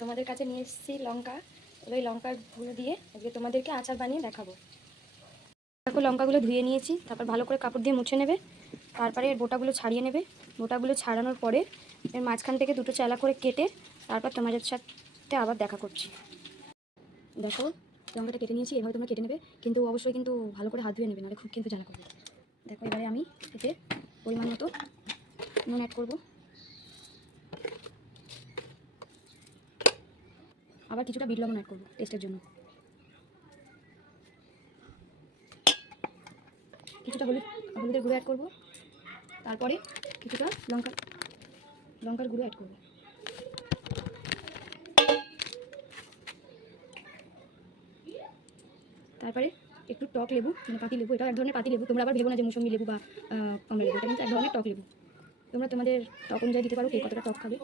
তোমাদের কাছে নিয়ে এসেছি লঙ্কা। ওই লঙ্কাগুলো দিয়ে আজকে তোমাদেরকে আচার বানিয়ে দেখাবো। দেখো লঙ্কাগুলো ধুয়ে নিয়েছি, তারপর ভালো করে কাপড় দিয়ে মুছে নেবে। তারপরে এর বোটাগুলো ছাড়িয়ে নেবে। বোটাগুলো ছাড়ানোর পরে এর মাঝখান থেকে দুটো চেলা করে কেটে তারপর তোমাদের সাথে আবার দেখা করছি। দেখো লঙ্কাটা কেটে নিয়েছি, এভাবে তোমরা কেটে নেবে, কিন্তু অবশ্যই কিন্তু ভালো করে হাত ধুয়ে নেবে, নাহলে খুব কিন্তু জ্বালা করবে। দেখো এবারে আমি এতে পরিমাণ মতো নুন অ্যাড করবো, আবার কিছুটা বিট লবণ অ্যাড করবো টেস্টের জন্য, কিছুটা হলুদের গুঁড়ো অ্যাড করবো, তারপরে কিছুটা লঙ্কার গুঁড়ো অ্যাড করবো। তারপরে একটু টক লেবু, মানে পাতি লেবু, এটা এক ধরনের পাতি লেবু, তোমরা আবার ভেবো না যে মৌসুমী লেবু বা কমলা লেবু, এটা কিন্তু এক ধরনের টক লেবু। তোমরা তোমাদের টক অনুযায়ী দিতে পারো, কে কতটা টক খাবে।